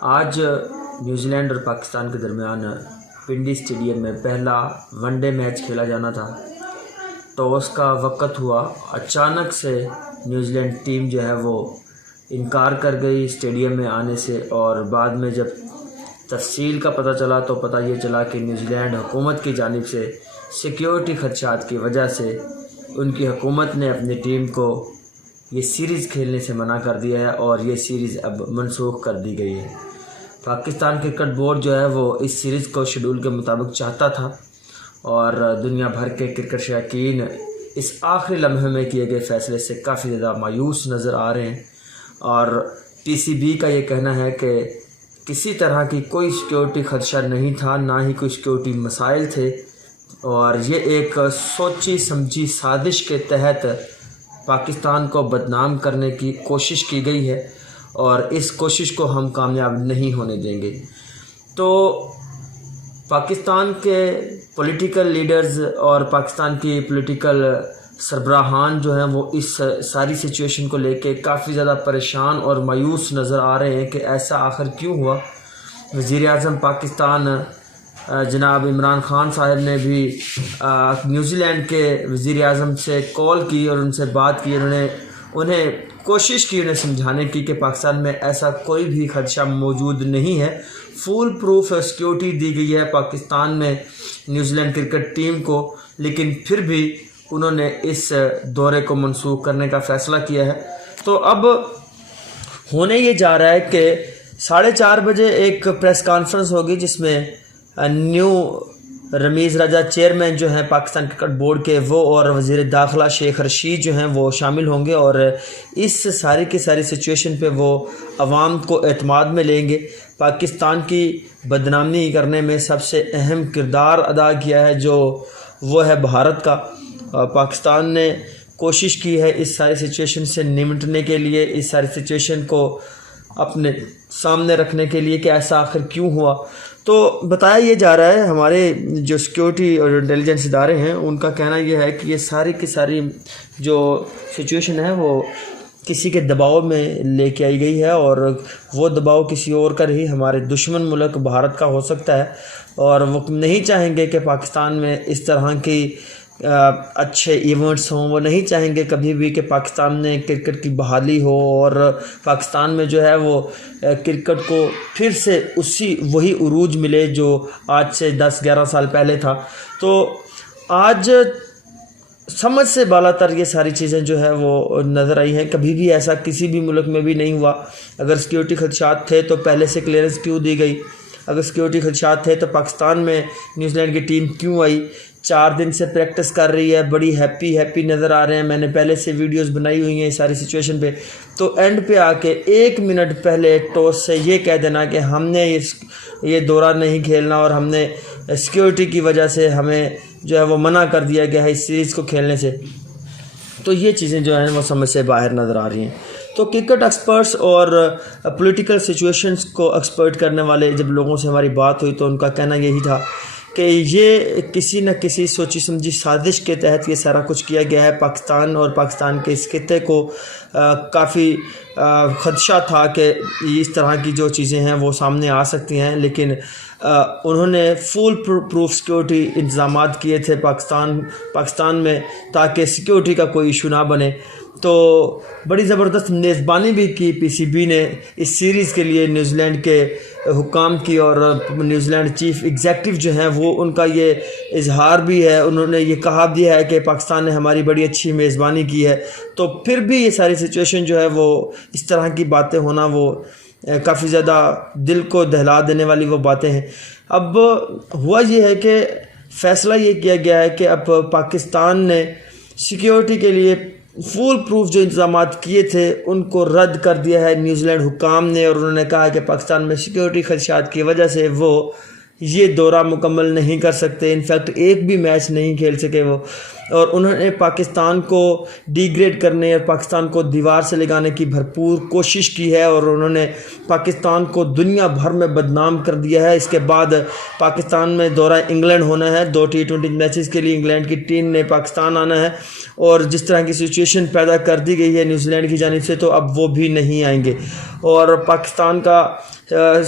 آج New Zealand اور پاکستان کے درمیان پنڈی اسٹیڈیم میں پہلا ون ڈے میچ کھیلا جانا تھا۔ ٹاس کا وقت ہوا، اچانک سے نیوزی لینڈ ٹیم جو ہے وہ انکار کر گئی اسٹیڈیم میں آنے سے، اور بعد میں جب تفصیل کا پتہ چلا تو پتہ یہ چلا کہ نیوزی لینڈ حکومت کی جانب سے سیکیورٹی خدشات کی وجہ سے ان کی حکومت نے اپنی ٹیم کو یہ سیریز کھیلنے سے منع کر دیا ہے، اور یہ سیریز اب منسوخ کر دی گئی ہے۔ پاکستان کرکٹ بورڈ جو ہے وہ اس سیریز کو شیڈول کے مطابق چاہتا تھا، اور دنیا بھر کے کرکٹ شائقین اس آخری لمحے میں کیے گئے فیصلے سے کافی زیادہ مایوس نظر آ رہے ہیں، اور پی سی بی کا یہ کہنا ہے کہ کسی طرح کی کوئی سیکیورٹی خدشہ نہیں تھا، نہ ہی کوئی سیکیورٹی مسائل تھے، اور یہ ایک سوچی سمجھی سازش کے تحت پاکستان کو بدنام کرنے کی کوشش کی گئی ہے، اور اس کوشش کو ہم کامیاب نہیں ہونے دیں گے۔ تو پاکستان کے پولیٹیکل لیڈرز اور پاکستان کی پولیٹیکل سربراہان جو ہیں وہ اس ساری سچویشن کو لے کے کافی زیادہ پریشان اور مایوس نظر آ رہے ہیں کہ ایسا آخر کیوں ہوا۔ وزیر اعظم پاکستان جناب عمران خان صاحب نے بھی نیوزی لینڈ کے وزیر اعظم سے کال کی اور ان سے بات کی، انہیں کوشش کی انہیں سمجھانے کی کہ پاکستان میں ایسا کوئی بھی خدشہ موجود نہیں ہے، فول پروف سیکیورٹی دی گئی ہے پاکستان میں نیوزی لینڈ کرکٹ ٹیم کو، لیکن پھر بھی انہوں نے اس دورے کو منسوخ کرنے کا فیصلہ کیا ہے۔ تو اب ہونے یہ جا رہا ہے کہ 4:30 بجے ایک پریس کانفرنس ہوگی جس میں نیو رمیز راجہ چیئرمین جو ہیں پاکستان کرکٹ بورڈ کے، وہ اور وزیر داخلہ شیخ رشید جو ہیں وہ شامل ہوں گے، اور اس ساری کی ساری سچویشن پہ وہ عوام کو اعتماد میں لیں گے۔ پاکستان کی بدنامی کرنے میں سب سے اہم کردار ادا کیا ہے جو وہ ہے بھارت کا۔ پاکستان نے کوشش کی ہے اس ساری سچویشن سے نمٹنے کے لیے، اس ساری سچویشن کو اپنے سامنے رکھنے کے لیے کہ ایسا آخر کیوں ہوا۔ تو بتایا یہ جا رہا ہے، ہمارے جو سیکیورٹی اور انٹیلیجنس ادارے ہیں ان کا کہنا یہ ہے کہ یہ ساری کی ساری جو سچویشن ہے وہ کسی کے دباؤ میں لے کے آئی گئی ہے، اور وہ دباؤ کسی اور کا نہیں، ہمارے دشمن ملک بھارت کا ہو سکتا ہے، اور وہ نہیں چاہیں گے کہ پاکستان میں اس طرح کی اچھے ایونٹس ہوں، وہ نہیں چاہیں گے کبھی بھی کہ پاکستان میں کرکٹ کی بحالی ہو، اور پاکستان میں جو ہے وہ کرکٹ کو پھر سے وہی عروج ملے جو آج سے 10-11 سال پہلے تھا۔ تو آج سمجھ سے بالا تر یہ ساری چیزیں جو ہے وہ نظر آئی ہیں، کبھی بھی ایسا کسی بھی ملک میں بھی نہیں ہوا۔ اگر سیکیورٹی خدشات تھے تو پہلے سے کلیئرنس کیوں دی گئی؟ اگر سیکیورٹی خدشات تھے تو پاکستان میں نیوزی لینڈ کی ٹیم کیوں آئی؟ 4 دن سے پریکٹس کر رہی ہے، بڑی ہیپی نظر آ رہے ہیں، میں نے پہلے سے ویڈیوز بنائی ہوئی ہیں اس ساری سچویشن پہ۔ تو اینڈ پہ آ کے 1 منٹ پہلے ٹاس سے یہ کہہ دینا کہ ہم نے یہ دورہ نہیں کھیلنا، اور ہم نے سیکیورٹی کی وجہ سے ہمیں جو ہے وہ منع کر دیا گیا ہے اس سیریز کو کھیلنے سے، تو یہ چیزیں جو ہیں وہ سمجھ سے باہر نظر آ رہی ہیں۔ تو کرکٹ ایکسپرٹس اور پولیٹیکل سچویشنز کو ایکسپرٹ کرنے والے جب لوگوں سے ہماری بات ہوئی تو ان کا کہنا یہی تھا کہ یہ کسی نہ کسی سوچی سمجھی سازش کے تحت یہ سارا کچھ کیا گیا ہے۔ پاکستان اور پاکستان کے اس خطے کو کافی خدشہ تھا کہ اس طرح کی جو چیزیں ہیں وہ سامنے آ سکتی ہیں، لیکن انہوں نے فول پروف سیکیورٹی انتظامات کیے تھے پاکستان میں تاکہ سیکیورٹی کا کوئی ایشو نہ بنے۔ تو بڑی زبردست میزبانی بھی کی پی سی بی نے اس سیریز کے لیے نیوزی لینڈ کے حکام کی، اور نیوزی لینڈ چیف ایگزیکٹو جو ہیں وہ ان کا یہ اظہار بھی ہے، انہوں نے یہ کہا بھی ہے کہ پاکستان نے ہماری بڑی اچھی میزبانی کی ہے۔ تو پھر بھی یہ ساری سچویشن جو ہے وہ اس طرح کی باتیں ہونا وہ کافی زیادہ دل کو دہلا دینے والی وہ باتیں ہیں۔ اب ہوا یہ ہے کہ فیصلہ یہ کیا گیا ہے کہ اب پاکستان نے سیکیورٹی کے لیے فول پروف جو انتظامات کیے تھے ان کو رد کر دیا ہے نیوزی لینڈ حکام نے، اور انہوں نے کہا کہ پاکستان میں سیکیورٹی خدشات کی وجہ سے وہ یہ دورہ مکمل نہیں کر سکتے، انفیکٹ ایک بھی میچ نہیں کھیل سکے وہ۔ اور انہوں نے پاکستان کو ڈی گریڈ کرنے اور پاکستان کو دیوار سے لگانے کی بھرپور کوشش کی ہے، اور انہوں نے پاکستان کو دنیا بھر میں بدنام کر دیا ہے۔ اس کے بعد پاکستان میں دورہ انگلینڈ ہونا ہے، 2 T20 میچز کے لیے انگلینڈ کی ٹیم نے پاکستان آنا ہے، اور جس طرح کی سچویشن پیدا کر دی گئی ہے نیوزی لینڈ کی جانب سے تو اب وہ بھی نہیں آئیں گے، اور پاکستان کا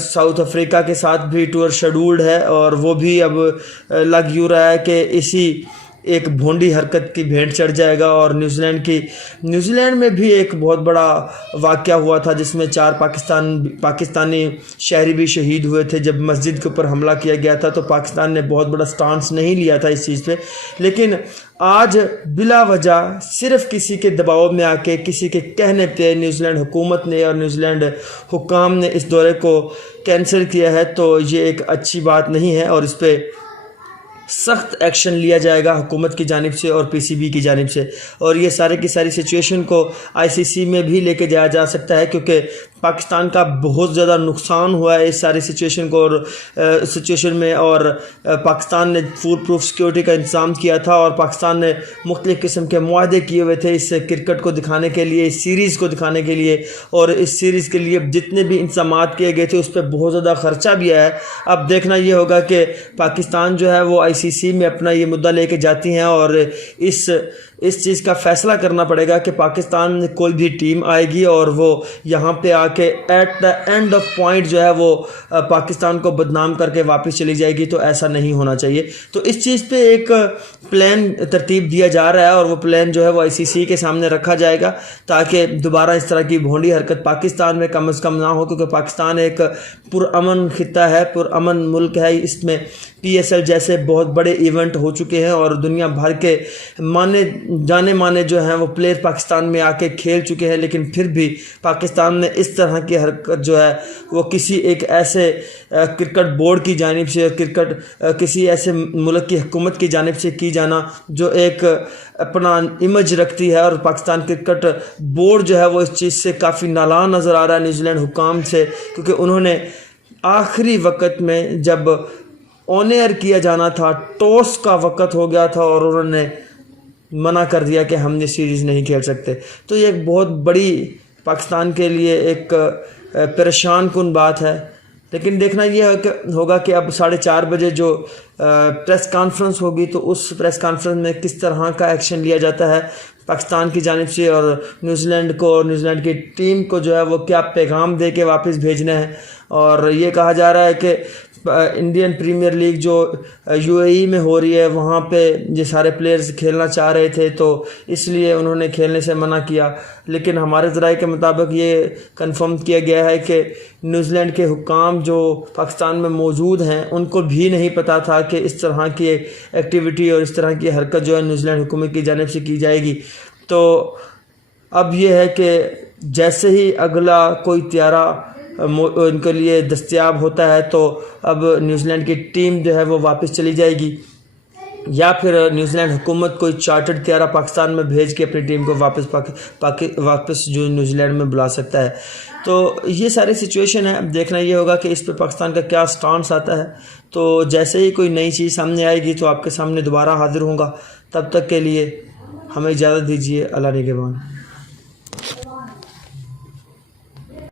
ساؤتھ افریقہ کے ساتھ بھی ٹور شیڈولڈ ہے، اور وہ بھی اب لگ یوں رہا ہے کہ اسی ایک بھونڈی حرکت کی بھینٹ چڑھ جائے گا۔ اور نیوزی لینڈ میں بھی ایک بہت بڑا واقعہ ہوا تھا جس میں 4 پاکستانی شہری بھی شہید ہوئے تھے جب مسجد کے اوپر حملہ کیا گیا تھا، تو پاکستان نے بہت بڑا سٹانس نہیں لیا تھا اس چیز پہ، لیکن آج بلا وجہ صرف کسی کے دباؤ میں آ کے، کسی کے کہنے پہ نیوزی لینڈ حکومت نے اور نیوزی لینڈ حکام نے اس دورے کو کینسل کیا ہے، تو یہ ایک اچھی بات نہیں ہے، اور اس پہ سخت ایکشن لیا جائے گا حکومت کی جانب سے اور PCB کی جانب سے، اور یہ سارے کی ساری سچویشن کو ICC میں بھی لے کے جایا جا سکتا ہے، کیونکہ پاکستان کا بہت زیادہ نقصان ہوا ہے اس ساری سچویشن کو اور سچویشن میں، اور پاکستان نے فول پروف سیکیورٹی کا انتظام کیا تھا، اور پاکستان نے مختلف قسم کے معاہدے کیے ہوئے تھے اس کرکٹ کو دکھانے کے لیے، اس سیریز کو دکھانے کے لیے، اور اس سیریز کے لیے جتنے بھی انتظامات کیے گئے تھے اس پہ بہت زیادہ خرچہ بھی آیا ہے۔ اب دیکھنا یہ ہوگا کہ پاکستان جو ہے وہ ICC میں اپنا یہ مدعا لے کے جاتی ہیں، اور اس چیز کا فیصلہ کرنا پڑے گا کہ پاکستان میں کوئی بھی ٹیم آئے گی اور وہ یہاں پہ آ کے at the end of point جو ہے وہ پاکستان کو بدنام کر کے واپس چلی جائے گی، تو ایسا نہیں ہونا چاہیے۔ تو اس چیز پہ ایک پلان ترتیب دیا جا رہا ہے، اور وہ پلان جو ہے وہ ICC کے سامنے رکھا جائے گا تاکہ دوبارہ اس طرح کی بھونڈی حرکت پاکستان میں کم از کم نہ ہو، کیونکہ پاکستان ایک پرامن خطہ ہے، پرامن ملک ہے، اس میں PSL جیسے بہت بڑے ایونٹ ہو چکے ہیں، اور دنیا بھر کے جانے مانے جو ہیں وہ پلیئر پاکستان میں آ کے کھیل چکے ہیں، لیکن پھر بھی پاکستان میں اس طرح کی حرکت جو ہے وہ کسی ایک ایسے کرکٹ بورڈ کی جانب سے، کسی ایسے ملک کی حکومت کی جانب سے کی جانا جو ایک اپنا امیج رکھتی ہے، اور پاکستان کرکٹ بورڈ جو ہے وہ اس چیز سے کافی نالاں نظر آ رہا ہے نیوزی لینڈ حکام سے، کیونکہ انہوں نے آخری وقت میں جب آن ایئر کیا جانا تھا، ٹاس کا وقت ہو گیا تھا اور انہوں نے منع کر دیا کہ ہم یہ سیریز نہیں کھیل سکتے، تو یہ ایک بہت بڑی پاکستان کے لیے ایک پریشان کن بات ہے۔ لیکن دیکھنا یہ ہوگا کہ اب 4:30 بجے جو پریس کانفرنس ہوگی تو اس پریس کانفرنس میں کس طرح کا ایکشن لیا جاتا ہے پاکستان کی جانب سے، اور نیوزی لینڈ کو اور نیوزی لینڈ کی ٹیم کو جو ہے وہ کیا پیغام دے کے واپس بھیجنا ہے۔ اور یہ کہا جا رہا ہے کہ انڈین پریمیئر لیگ جو UAE میں ہو رہی ہے وہاں پہ یہ سارے پلیئرز کھیلنا چاہ رہے تھے، تو اس لیے انہوں نے کھیلنے سے منع کیا، لیکن ہمارے ذرائع کے مطابق یہ کنفرم کیا گیا ہے کہ نیوزی لینڈ کے حکام جو پاکستان میں موجود ہیں ان کو بھی نہیں پتہ تھا کہ اس طرح کی ایکٹیویٹی اور اس طرح کی حرکت جو ہے نیوزی لینڈ حکومت کی جانب سے کی جائے گی۔ تو اب یہ ہے کہ جیسے ہی اگلا کوئی طیارہ ان کے لیے دستیاب ہوتا ہے تو اب نیوزی لینڈ کی ٹیم جو ہے وہ واپس چلی جائے گی، یا پھر نیوزی لینڈ حکومت کوئی چارٹرڈ طیارہ پاکستان میں بھیج کے اپنی ٹیم کو واپس جو نیوزی لینڈ میں بلا سکتا ہے۔ تو یہ ساری سچویشن ہے، اب دیکھنا یہ ہوگا کہ اس پہ پاکستان کا کیا سٹانس آتا ہے۔ تو جیسے ہی کوئی نئی چیز سامنے آئے گی تو آپ کے سامنے دوبارہ حاضر ہوں گا، تب تک کے لیے ہمیں اجازت دیجیے، اللہ نگہبان۔